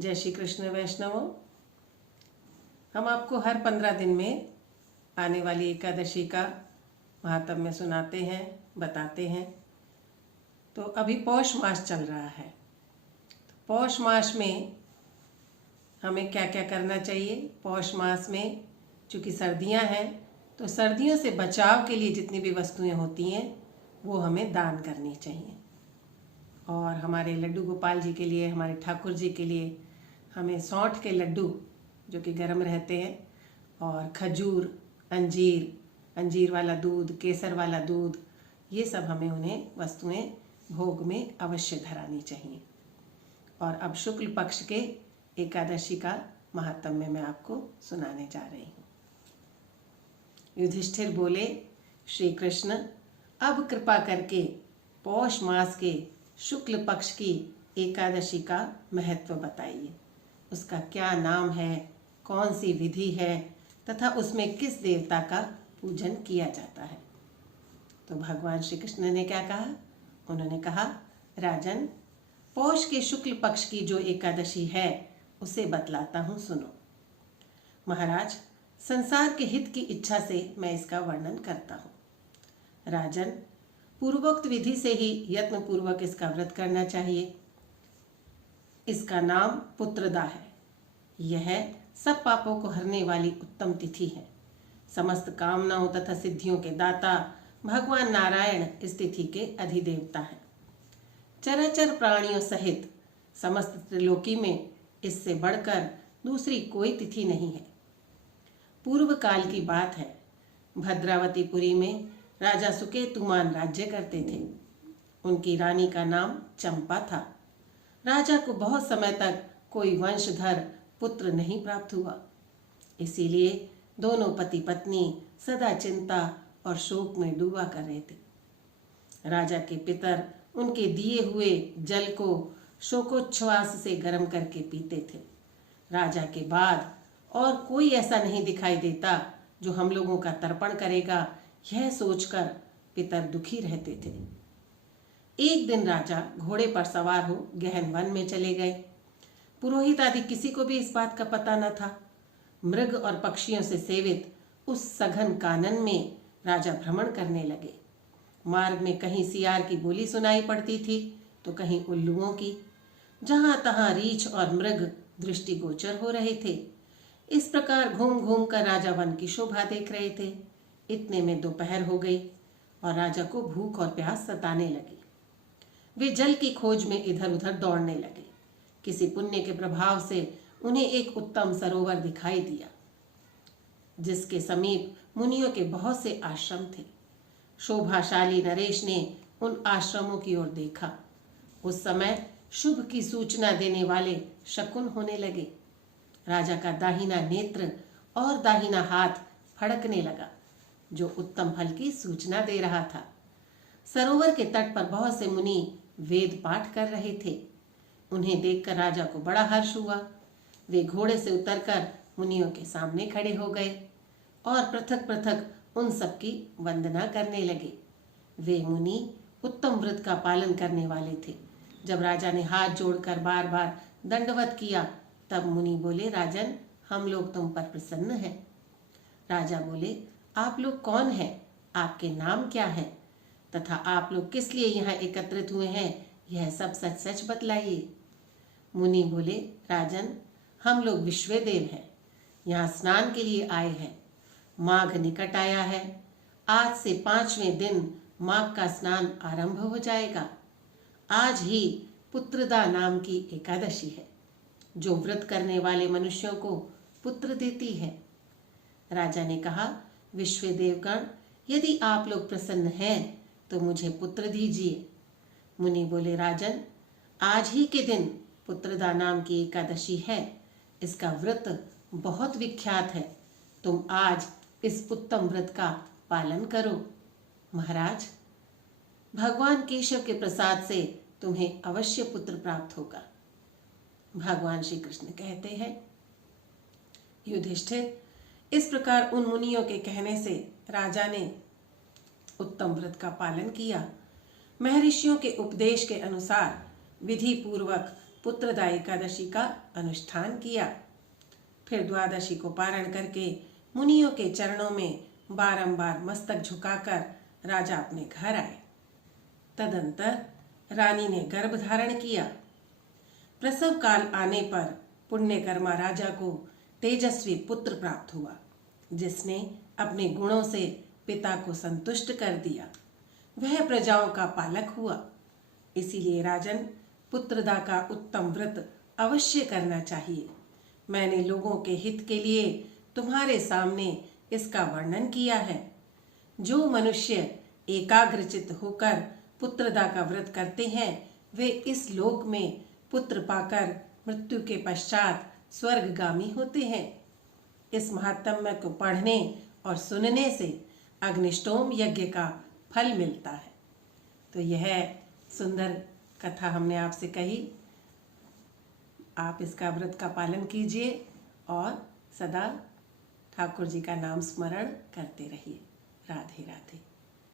जय श्री कृष्ण वैष्णवों। हम आपको हर 15 दिन में आने वाली एकादशी का महात्म्य सुनाते हैं, बताते हैं। तो अभी पौष मास चल रहा है। पौष मास में हमें क्या क्या करना चाहिए? पौष मास में चूँकि सर्दियां हैं तो सर्दियों से बचाव के लिए जितनी भी वस्तुएं होती हैं वो हमें दान करनी चाहिए। और हमारे लड्डू गोपाल जी के लिए, हमारे ठाकुर जी के लिए हमें सौंठ के लड्डू जो कि गर्म रहते हैं, और खजूर, अंजीर वाला दूध, केसर वाला दूध, ये सब हमें उन्हें वस्तुएं भोग में अवश्य धरानी चाहिए। और अब शुक्ल पक्ष के एकादशी का महात्म्य मैं आपको सुनाने जा रही हूँ। युधिष्ठिर बोले, श्री कृष्ण, अब कृपा करके पौष मास के शुक्ल पक्ष की एकादशी का महत्व बताइए। उसका क्या नाम है, कौन सी विधि है तथा उसमें किस देवता का पूजन किया जाता है। तो भगवान श्री कृष्ण ने क्या कहा? उन्होंने कहा, राजन, पौष के शुक्ल पक्ष की जो एकादशी है उसे बतलाता हूँ, सुनो। महाराज, संसार के हित की इच्छा से मैं इसका वर्णन करता हूँ। राजन, पूर्वोक्त विधि से ही यत्न पूर्वक इसका व्रत करना चाहिए। इसका नाम पुत्रदा है। यह सब पापों को हरने वाली उत्तम तिथि है। समस्त कामनाओं तथा सिद्धियों के दाता भगवान नारायण इस तिथि के अधिदेवता हैं। चराचर प्राणियों सहित समस्त त्रिलोकी में इससे बढ़कर दूसरी कोई तिथि नहीं है। पूर्व काल की बात है। भद्रावतीपुरी में राजा सुकेतुमान राज्य करते थे। उनकी रानी का नाम चंपा था। राजा को बहुत समय तक कोई वंशधर पुत्र नहीं प्राप्त हुआ। इसीलिए दोनों पति पत्नी सदा चिंता और शोक में डूबा कर रहे थे। राजा के पितर उनके दिए हुए जल को शोकोच्छ्वास से गर्म करके पीते थे। राजा के बाद और कोई ऐसा नहीं दिखाई देता जो हम लोगों का तर्पण करेगा, यह सोचकर पितर दुखी रहते थे। एक दिन राजा घोड़े पर सवार हो गहन वन में चले गए। पुरोहित आदि किसी को भी इस बात का पता न था। मृग और पक्षियों से सेवित उस सघन कानन में राजा भ्रमण करने लगे। मार्ग में कहीं सियार की बोली सुनाई पड़ती थी तो कहीं उल्लुओं की। जहां तहां रीछ और मृग दृष्टिगोचर हो रहे थे। इस प्रकार घूम घूम कर राजा वन की शोभा देख रहे थे। इतने में दोपहर हो गई और राजा को भूख और प्यास सताने लगी। वे जल की खोज में इधर उधर दौड़ने लगे। किसी पुण्य के प्रभाव से उन्हें एक उत्तम सरोवर दिखाई दिया, जिसके समीप मुनियों के बहुत से आश्रम थे। शोभाशाली नरेश ने उन आश्रमों की ओर देखा। उस समय शुभ की सूचना देने वाले शकुन होने लगे। राजा का दाहिना नेत्र और दाहिना हाथ फड़कने लगा, जो उत्तम फल की सूचना दे रहा था। सरोवर के तट पर बहुत से मुनि वेद पाठ कर रहे थे। उन्हें देखकर राजा को बड़ा हर्ष हुआ। वे घोड़े से उतरकर मुनियों के सामने खड़े हो गए और पृथक पृथक उन सब की वंदना करने लगे। वे मुनि उत्तम व्रत का पालन करने वाले थे। जब राजा ने हाथ जोड़कर बार बार दंडवत किया, तब मुनि बोले, राजन, हम लोग तुम पर प्रसन्न हैं। राजा बोले, आप लोग कौन हैं? आपके नाम क्या है? तथा आप लोग किस लिए यहाँ एकत्रित हुए हैं, यह सब सच सच बतलाइए। मुनि बोले, राजन, हम लोग विश्वदेव हैं। यहाँ स्नान के लिए आए हैं। माघ निकट आया है। आज से 5वें दिन माघ का स्नान आरंभ हो जाएगा। आज ही पुत्रदा नाम की एकादशी है, जो व्रत करने वाले मनुष्यों को पुत्र देती है। राजा ने कहा, विश्वदेवगण, यदि आप लोग प्रसन्न हैं तो मुझे पुत्र दीजिए। मुनि बोले, राजन, आज ही के दिन पुत्रदा नाम की एकादशी है। इसका व्रत बहुत विख्यात है। तुम आज इस उत्तम व्रत का पालन करो। महाराज, भगवान केशव के प्रसाद से तुम्हें अवश्य पुत्र प्राप्त होगा। भगवान श्री कृष्ण कहते हैं, युधिष्ठिर, इस प्रकार उन मुनियों के कहने से राजा ने उत्तम व्रत का पालन किया। महर्षियों के उपदेश के अनुसार विधि पूर्वक पुत्रदा एकादशी का अनुष्ठान किया। फिर द्वादशी को पारण करके मुनियों के चरणों में बारंबार मस्तक झुकाकर राजा अपने घर आए। तदंतर रानी ने गर्भ धारण किया। प्रसव काल आने पर पुण्यकर्मा राजा को तेजस्वी पुत्र प्राप्त हुआ, जिसने अपने गुणों से पिता को संतुष्ट कर दिया। वह प्रजाओं का पालक हुआ। इसीलिए राजन, पुत्रदा का उत्तम व्रत अवश्य करना चाहिए। मैंने लोगों के हित के लिए तुम्हारे सामने इसका वर्णन किया है। जो मनुष्य एकाग्रचित होकर पुत्रदा का व्रत करते हैं, वे इस लोक में पुत्र पाकर मृत्यु के पश्चात स्वर्गगामी होते हैं। इस महात्म्य को पढ़ने और सुनने से अग्निष्टोम यज्ञ का फल मिलता है। तो यह सुंदर कथा हमने आपसे कही। आप इसका व्रत का पालन कीजिए और सदा ठाकुर जी का नाम स्मरण करते रहिए। राधे राधे।